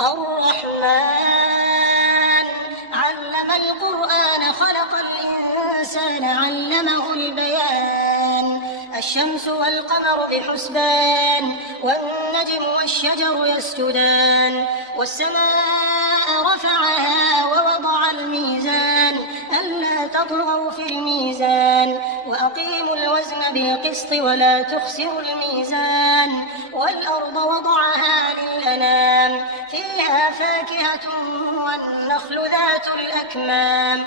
الرحمن علم القرآن خلق الإنسان علمه البيان الشمس والقمر بحسبان والنجم والشجر يسجدان والسماء رفعها ووضع الميزان ألا تطغوا في الميزان وأقيموا الوزن بالقسط ولا تخسروا الميزان والأرض وضعها للأنام فيها فاكهة والنخل ذات الأكمام